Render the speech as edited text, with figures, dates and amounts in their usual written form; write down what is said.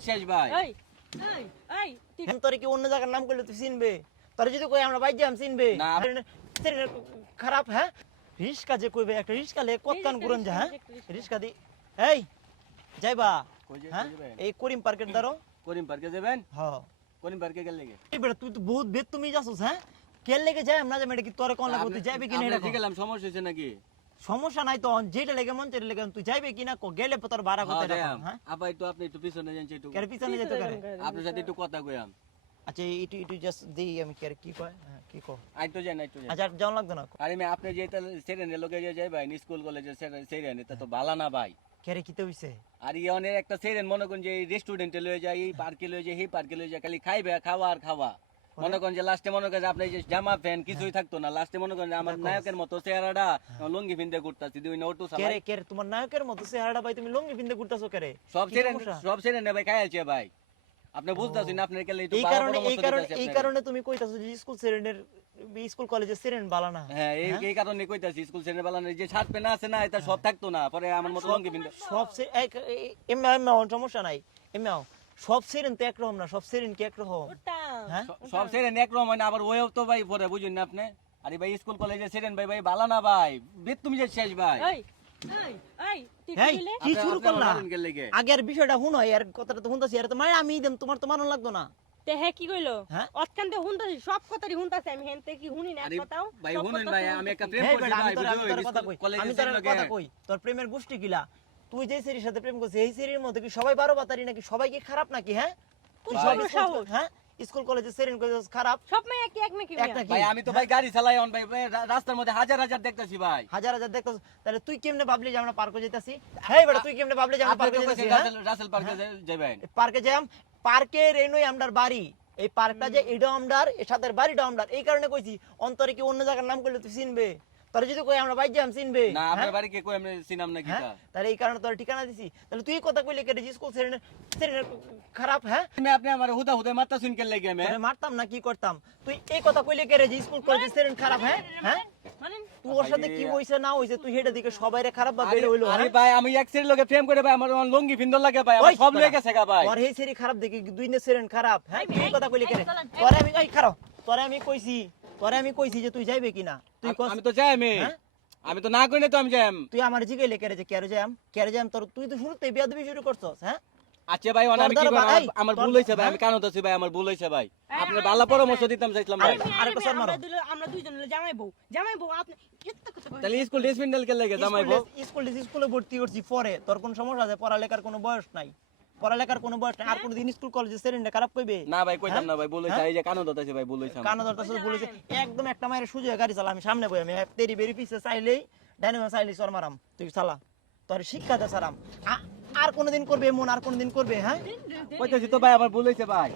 শেষ ভাই এই এই এই তুই তোর কি অন্য জায়গার নাম করলে তুই চিনবে? তোর যদি কই আমরা বাইক যাম চিনবে না। খারাপ হ্যাঁ রিস্কা যে কইবে একটা রিস্কা লে কতকান গুরন যা হ্যাঁ রিস্কা দি এই যাইবা হ্যাঁ এই করিম পার্কের দাঁড়ো করিম পার্কে যাবেন হ্যাঁ করিম পার্কে গেলে লেগে এই বেটা তুই তো বহুত বেদ তুমি যাসস হ্যাঁ কেল লেগে যাই আমরা যে মেডে কি তোরে কোন লাগবে তুই যাইবে কি না এটা ঠিক গেলাম সমস্যা হইছে নাকি সমস্যা নাই তো যেটা লেগে মন চেয়ে লেগে তুই যাইবে কি না গেলে তোর ভাড়া করতে টাকা হ্যাঁ আপা একটু আপনি একটু পিছনে যান একটু কেন পিছনে যেতে করে আপনার সাথে একটু কথা কইয়াম আচ্ছা ইটু ইটু জাস্ট দেই আমি কি কয় হ্যাঁ কি কো আইতো যান আইতো যান আচ্ছা যাও লাগতো না আরে মে আপনি যে সেরেনের লগে যে যাই ভাই স্কুল কলেজে সেরেন এটা তো ভালো না ভাই কেরে কিতে হইছে আর অনেক একটা সেরেন মনে করেন যে রেস্টুরেন্টে লয়ে যায় এই পার্কে লয়ে যায় এই পার্কে লয়ে যায় খালি খাইবে খাওয়া আর খাওয়া মনে করেন যে লাস্টে মনে করেন আপনি যে জামা প্যান্ট কিছুই থাকতো না লাস্টে মনে করেন আমার নায়কের মতো চেহারাটা লুঙ্গি পিনতে ঘুরতাছি দুই না অটো কেরে চালাই কেরে তোমার নায়কের মতো চেহারাটা ভাই তুমি লুঙ্গি পিনতে ঘুরতাছো কেরে সব কি সেরেন সমস্যা? সব সেরেন ভাই খাইছে ভাই আপনি বুঝতাছেন না আপনার কেলে একটু এই কারণে তুমি কইতাছো যে স্কুল কলেজে সেরেন বালা না হ্যাঁ এই কারণে কইতাছি স্কুল সেরেন বালা যে শার্ট প্যান্ট আছে না এটা সব থাকতো না পরে আমার মতো লুঙ্গি পিনতে সব সমস্যা নাই এমএও সব সেরেন তো একরকম না সব সেরেন কি একরকম ওটা হ্যাঁ সব সেরেন একরকম হয় না আবার ওয়েও তো ভাই পরে বুঝুন না আপনি আরে ভাই স্কুল কলেজে সেরেন ভাই ভাই বালা না ভাই বেদ তুমি যে শেষ ভাই এই এই এই তুই এই কইলে কি শুরু করলা আপনার গেলে গে আগের বিষয়টা শুনো আর কথাটা তো শুনতাছি আর তো মানে আমি দেম তোমার তো মানন লাগতো না তে হে কি কইলো হ্যাঁ? অতকান্তে হুনতাছি সব কথাই হুনতাছি আমি হেনতে কি হুনি না আরে কথাও ভাই সব শুনুন কথা ভাই শুনতাছি। আমি একটা প্রেম এই করছি বেটা, ভাই আমি তোর কথা কই কলেজে আমি তোর সেরেন কথা কই তোর প্রেমের গোষ্ঠী কিলা তুই যে সেরির সাথে প্রেম করছিস এই সেরির মধ্যে কি সবাই 12 বাতারি নাকি সবাই কি খারাপ নাকি হ্যাঁ তুই ভাই। সব বড় স্কুল সাহস। হ্যাঁ স্কুল কলেজে সেরিন কইছস খারাপ সব মেয়ে কি এক নাকি এক নাকি? ভাই আমি তো ভাই গাড়ি চালাই অন ভাই রাস্তার মধ্যে হাজার হাজার দেখতেছি ভাই হাজার হাজার দেখছস তাহলে তুই কেমনে ভাবলি যে আমরা পার্কে যাইতাছি হেই বেটা তুই কেমনে ভাবলি যে আমরা আপনি পার্কে তো যাইতাছি কইছেন রাসেল পার্কে যাবেন পার্কে যাম পার্কের এনই আমরার বাড়ি এই পার্কটা যে এটা আমরার এর সাথে বাড়িটা আমরার এই কারণে কইছি অন্তরে কি অন্য জায়গার নাম করলে তুই চিনবে তোর যদি কই আমরা বাইক যাম চিনবে না হ্যাঁ? আপনার বাড়ি কে কই আমি চিনাম নাকি হ্যাঁ? তা তাহলে এই কারণে তোর ঠিকানা দিছি তাহলে তুই এই কথা কইলে কেটে স্কুল সেরেন খারাপ হ্যাঁ আপনি আমার হুদা হুদা মারতা শুন কে লাগে আমি তোরে মারতাম না কি করতাম তুই এই কথা কইলে কেটে স্কুল কলেজ সেরেন খারাপ হ্যাঁ হ্যাঁ মানে তুই ওর সাথে কি হইছে না হইছে তুই হেডে দিকে সবাইরে খারাপ ভাবে হইলো আরে হ্যাঁ? ভাই আমি এক সেরি লগে প্রেম করে ভাই আমার লুঙ্গি পিন্দর লাগে ভাই আমার ওই সব তোরা, লয়ে গেছে গা ভাই তোর এই সেরি খারাপ দেখি দুই নে সেরেন খারাপ হ্যাঁ এই, তুই এই এই, কথা কইলে এই, কেটে চলেন, এই। তোরে আমি এই খারাপ তোরে আমি কইছি যে তুই যাইবে কিনা তুই কস আমি তো যাই হ্যাঁ? আমি তো না কইনে তো আমি যাইম তুই আমার জিগাইলে কেরে যে কেরে যাম তোর তুই তো শুরুতেই বিয়াদবি শুরু করছস হ্যাঁ আচ্ছা ভাই অন আমি কি তোর দ্বারা করব ভাই, আমার তোর- ভুল হইছে ভাই আমি কানো দছি ভাই আমার ভুল হইছে ভাই আপনার ভালো পরামর্শ দিতাম চাইছিলাম ভাই আরেকটা সর মারো। আমরা দুইজন জামাইবো আপনি এত কথা কই তাহলে স্কুল ড্রেস পিন্ডেল কে লাগে জামাইবো স্কুলে ভর্তি করছি পরে তোর কোন সমস্যা আছে পড়ালেখার কোনো বয়স নাই পড়ালেখার কোনো বয়স নাই আর কোনদিন স্কুল কলেজে সেরেন্ডা খারাপ কইবে না ভাই কইতাম না ভাই ভুল হইছে হ্যাঁ? এই যে কানো দতাছে ভাই ভুল হইছে আমার। কানো দরটা সাথে বলেছে একদম একটা মায়ের সুযোগ গাড়ি চালা আমি সামনে বই আমি তেরি বেরি পিছে চাইলেই ডাইনামো চাইলেই সর মারাম তুই চালা তোর শিক্ষা দে সারাম আর কোনদিন করবে এমন আর কোনদিন করবে হ্যাঁ কইতাছি তো ভাই আমার ভুল হইছে ভাই